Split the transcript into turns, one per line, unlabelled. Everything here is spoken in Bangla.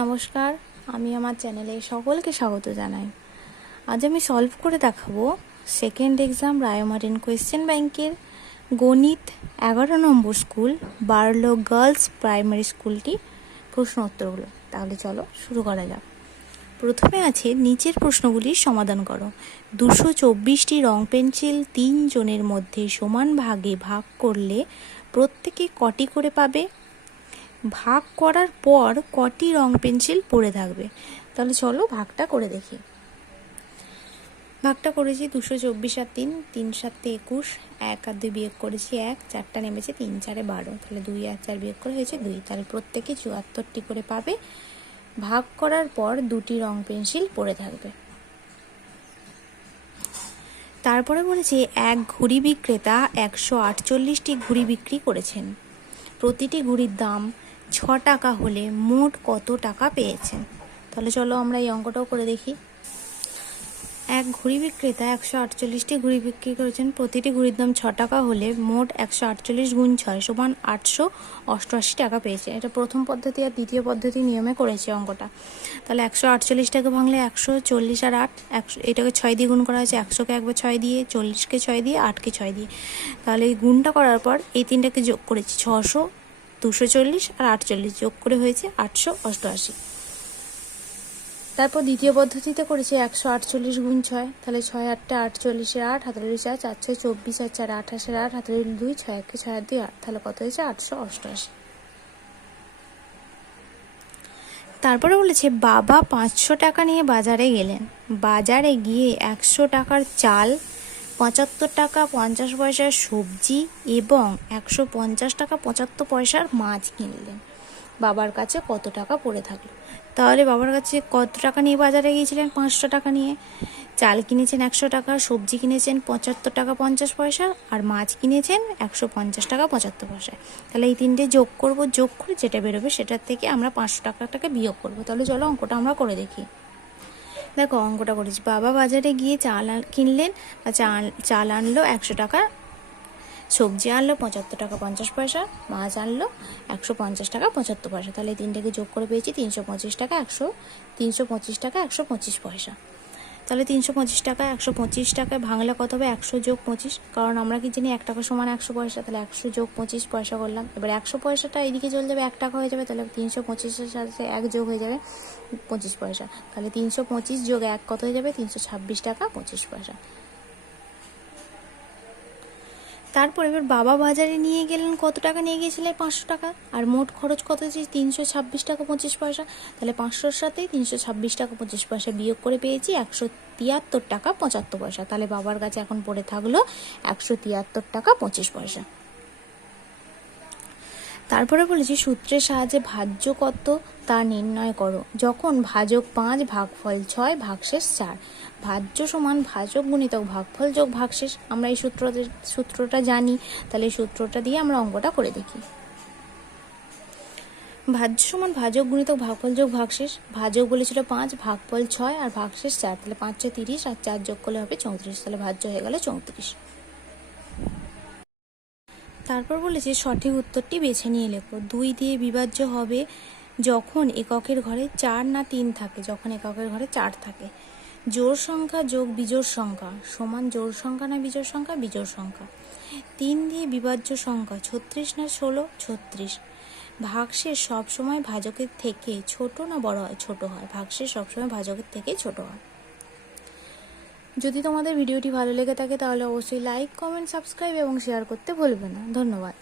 নমস্কার, আমি আমার চ্যানেলে সকলকে স্বাগত জানাই। আজ আমি সলভ করে দেখাবো সেকেন্ড এক্সাম রায়মারিন কোয়েশ্চেন ব্যাংকের গণিত এগারো নম্বর স্কুল বার্লো গার্লস প্রাইমারি স্কুলটি প্রশ্ন উত্তরগুলো। তাহলে চলো শুরু করা যাক। প্রথমে আছে নিচের প্রশ্নগুলির সমাধান করো। দুশো চব্বিশটি রং পেন্সিল তিন জনের মধ্যে সমান ভাগে ভাগ করলে প্রত্যেকে কটি করে পাবে? ভাগ করার পর কটি রং পেন্সিল পড়ে থাকবে? তাহলে চলো ভাগটা করে দেখি। ভাগটা করেছি দুশো চব্বিশ আর তিন তিন সাতে একুশ, এক আর দুই বিয়োগ করেছি এক, চারটা নেমেছে তিন, চারে বারো। তাহলে দুই আর চার বিয়োগ করে হয়েছে দুই। তাহলে প্রত্যেকে চুয়াত্তরটি করে পাবে। ভাগ করার পর দুটি রং পেন্সিল পড়ে থাকবে। তারপরে বলেছে এক ঘুড়ি বিক্রেতা একশো আটচল্লিশটি ঘুড়ি বিক্রি করেছেন। প্রতিটি ঘুড়ির দাম ছ টাকা হলে মোট কত টাকা পেয়েছেন? তাহলে চলো আমরা এই অঙ্কটাও করে দেখি। এক ঘুড়ি বিক্রেতা একশো আটচল্লিশটি ঘুড়ি বিক্রি করেছেন। প্রতিটি ঘুড়ির দাম ছ টাকা হলে মোট একশো আটচল্লিশ গুণ ছয় সমান আটশো অষ্টআশি টাকা পেয়েছে। এটা প্রথম পদ্ধতি আর দ্বিতীয় পদ্ধতি নিয়মে করেছে অঙ্কটা। তাহলে একশো আটচল্লিশটাকে ভাঙলে একশো চল্লিশ আর আট, একশো, এটাকে ছয় দিয়ে গুণ করা হয়েছে। একশোকে একবার ছয় দিয়ে, চল্লিশকে ছয় দিয়ে, আটকে ছয় দিয়ে। তাহলে এই গুণটা করার পর এই তিনটাকে যোগ করেছি ছশো দুশো চল্লিশ আর আটচল্লিশ যোগ করে হয়েছে আটশো অষ্টআশি। তারপর দ্বিতীয় পদ্ধতিতে করেছি একশো আটচল্লিশ গুণ ছয় তাহলে ছয় আটটা আটচল্লিশের আট হাতারের চার চার ছয় চব্বিশ আর চার আঠাশের আট হাতারের দুই ছয় একে ছয় দুই আট তাহলে কত হয়েছে আটশো অষ্টআশি। তারপরে বলেছে বাবা পাঁচশো টাকা নিয়ে বাজারে গেলেন। বাজারে গিয়ে একশো টাকার চাল পঁচাত্তর টাকা পঞ্চাশ পয়সার সবজি এবং একশো পঞ্চাশ টাকা পঁচাত্তর পয়সার মাছ কিনলেন। বাবার কাছে কত টাকা পড়ে থাকল? তাহলে বাবার কাছে কত টাকা নিয়ে বাজারে গিয়েছিলেন? পাঁচশো টাকা নিয়ে। চাল কিনেছেন একশো টাকা, সবজি কিনেছেন পঁচাত্তর টাকা পঞ্চাশ পয়সা আর মাছ কিনেছেন একশো পঞ্চাশ টাকা পঁচাত্তর পয়সা। তাহলে এই তিনটে যোগ করব, যোগ করে যেটা বেরোবে সেটার থেকে আমরা পাঁচশো টাকাটাকে বিয়োগ করব। তাহলে চলো অঙ্কটা আমরা করে দেখি। দেখো, অঙ্কটা করেছি বাবা বাজারে গিয়ে চাল কিনলেন বা চাল চাল আনলো একশো টাকা, সবজি আনলো পঁচাত্তর টাকা পঞ্চাশ পয়সা, মাছ আনলো একশো পঞ্চাশ টাকা পঁচাত্তর পয়সা। তাহলে তিনটাকে যোগ করে পেয়েছি তিনশো পঁচিশ টাকা, একশো, তিনশো পঁচিশ টাকা, একশো পঁচিশ পয়সা। তাহলে তিনশো পঁচিশ টাকা, একশো পঁচিশ টাকায় ভাঙলে কত হবে? একশো যোগ পঁচিশ। কারণ আমরা কি জানি, এক টাকা সমান একশো পয়সা, তাহলে একশো যোগ পঁচিশ পয়সা করলাম। এবার একশো পয়সাটা এদিকে চলে যাবে, এক টাকা হয়ে যাবে, তাহলে তিনশো পঁচিশের সাথে এক যোগ হয়ে যাবে পঁচিশ পয়সা। তাহলে তিনশো পঁচিশ যোগ এক কত হয়ে যাবে? তিনশো ছাব্বিশ টাকা পঁচিশ পয়সা। তারপর এবার বাবা বাজারে নিয়ে গেলেন কত টাকা? নিয়ে গিয়েছিলেন পাঁচশো টাকা। আর মোট খরচ কত হয়েছে? তিনশো ছাব্বিশ টাকা পঁচিশ পয়সা। তাহলে পাঁচশোর সাথে তিনশো ছাব্বিশ টাকা পঁচিশ পয়সা বিয়োগ করে পেয়েছি একশো তিয়াত্তর টাকা পঁচাত্তর পয়সা। তাহলে বাবার কাছে এখন পড়ে থাকল একশো তিয়াত্তর টাকা পঁচিশ পয়সা। তারপরে বলেছি সূত্রের সাহায্যে ভাজ্য কত তা নির্ণয় করো। যখন ভাজক পাঁচ ভাগফল ছয় ভাগশেষ চার। ভাজ্য সমান ভাজক গুণিতক ভাগফল যোগ ভাগশেষ। আমরা এই সূত্র সূত্রটা জানি। তাহলে এই সূত্রটা দিয়ে আমরা অঙ্কটা করে দেখি। ভাজ্য সমান ভাজক গুণিতক ভাগফল যোগ ভাগশেষ। ভাজক বলেছিল পাঁচ ভাগফল ছয় আর ভাগশেষ চার। তাহলে পাঁচ ছয় তিরিশ আর চার যোগ করলে হবে চৌত্রিশ। তাহলে ভাজ্য হয়ে গেল চৌত্রিশ। তারপর বলেছে, সঠিক উত্তরটি বেছে নিয়ে লেখো। দুই দিয়ে বিভাজ্য হবে যখন এককের ঘরে চার না তিন থাকে, যখন এককের ঘরে চার থাকে। জোড় সংখ্যা যোগ বিজোড় সংখ্যা সমান জোড় সংখ্যা না বিজোড় সংখ্যা বিজোড় সংখ্যা। তিন দিয়ে বিভাজ্য সংখ্যা ছত্রিশ না ষোলো, ছত্রিশ। ভাগশেষ সবসময় ভাজকের থেকে ছোট না বড় হয়? ছোট হয়। ভাগশেষ সবসময় ভাজকের থেকে ছোট হয়। যদি তোমাদের ভিডিওটি ভালো লেগে থাকে তাহলে অবশ্যই লাইক কমেন্ট সাবস্ক্রাইব এবং শেয়ার করতে ভুলবে না। ধন্যবাদ।